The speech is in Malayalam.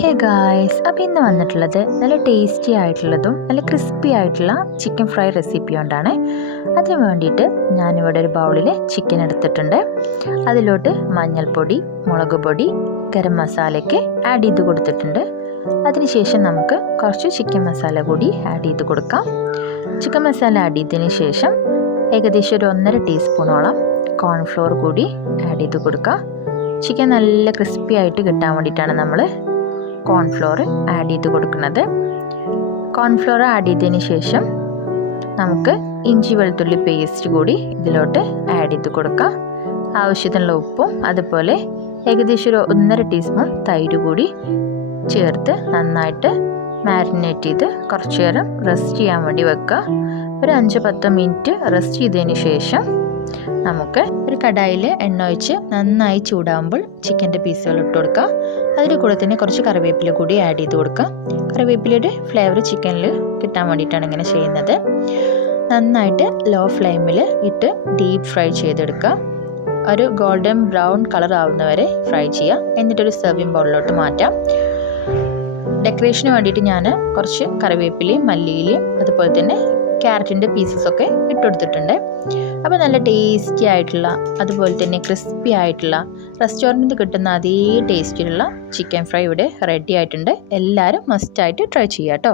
ഹേ ഗായ്സ്, അപ്പോൾ ഇന്ന് വന്നിട്ടുള്ളത് നല്ല ടേസ്റ്റി ആയിട്ടുള്ളതും നല്ല ക്രിസ്പി ആയിട്ടുള്ള ചിക്കൻ ഫ്രൈ റെസിപ്പി കൊണ്ടാണ്. അതിന് വേണ്ടിയിട്ട് ഞാനിവിടെ ഒരു ബൗളിൽ ചിക്കൻ എടുത്തിട്ടുണ്ട്. അതിലോട്ട് മഞ്ഞൾപ്പൊടി, മുളക് പൊടി, ഗരം മസാലയ്ക്ക് ആഡ് ചെയ്ത് കൊടുത്തിട്ടുണ്ട്. അതിനുശേഷം നമുക്ക് കുറച്ച് ചിക്കൻ മസാല കൂടി ആഡ് ചെയ്ത് കൊടുക്കാം. ചിക്കൻ മസാല ആഡ് ചെയ്തതിന് ശേഷം ഏകദേശം ഒരു 1.5 ടീസ്പൂണോളം കോൺഫ്ലോർ കൂടി ആഡ് ചെയ്ത് കൊടുക്കാം. ചിക്കൻ നല്ല ക്രിസ്പി ആയിട്ട് കിട്ടാൻ വേണ്ടിയിട്ടാണ് നമ്മൾ കോൺഫ്ലോർ ആഡ് ചെയ്ത് കൊടുക്കുന്നത്. കോൺഫ്ലോർ ആഡ് ചെയ്തതിന് ശേഷം നമുക്ക് ഇഞ്ചി വെളുത്തുള്ളി പേസ്റ്റ് കൂടി ഇതിലോട്ട് ആഡ് ചെയ്ത് കൊടുക്കാം. ആവശ്യത്തിനുള്ള ഉപ്പും അതുപോലെ ഏകദേശം ഒരു 1.5 ടീസ്പൂൺ തൈര് കൂടി ചേർത്ത് നന്നായിട്ട് മാരിനേറ്റ് ചെയ്ത് കുറച്ച് നേരം റെസ്റ്റ് ചെയ്യാൻ വേണ്ടി വെക്കുക. ഒരു 5-10 മിനിറ്റ് റെസ്റ്റ് ചെയ്തതിന് ശേഷം നമുക്ക് ഒരു കടായിൽ എണ്ണ ഒഴിച്ച് നന്നായി ചൂടാകുമ്പോൾ ചിക്കൻ്റെ പീസുകൾ ഇട്ട് കൊടുക്കുക. അതിൻ്റെ കൂടെ തന്നെ കുറച്ച് കറിവേപ്പില കൂടി ആഡ് ചെയ്ത് കൊടുക്കുക. കറിവേപ്പിലയുടെ ഫ്ലേവർ ചിക്കനിൽ കിട്ടാൻ വേണ്ടിയിട്ടാണ് ഇങ്ങനെ ചെയ്യുന്നത്. നന്നായിട്ട് ലോ ഫ്ലെയിമിൽ ഇട്ട് ഡീപ്പ് ഫ്രൈ ചെയ്തെടുക്കുക. ഒരു ഗോൾഡൻ ബ്രൗൺ കളർ ആവുന്നവരെ ഫ്രൈ ചെയ്യുക. എന്നിട്ടൊരു സെർവിങ് ബൗളിലോട്ട് മാറ്റാം. ഡെക്കറേഷന് വേണ്ടിയിട്ട് ഞാൻ കുറച്ച് കറിവേപ്പിലയും മല്ലിയിലയും അതുപോലെ തന്നെ ക്യാരറ്റിൻ്റെ പീസസൊക്കെ ഇട്ടുകൊടുത്തിട്ടുണ്ട്. അപ്പോൾ നല്ല ടേസ്റ്റി ആയിട്ടുള്ള അതുപോലെ തന്നെ ക്രിസ്പി ആയിട്ടുള്ള റെസ്റ്റോറൻറ്റിൽ കിട്ടുന്ന അതേ ടേസ്റ്റിലുള്ള ചിക്കൻ ഫ്രൈ ഇവിടെ റെഡി ആയിട്ടുണ്ട്. എല്ലാവരും മസ്റ്റായിട്ട് ട്രൈ ചെയ്യാം കേട്ടോ.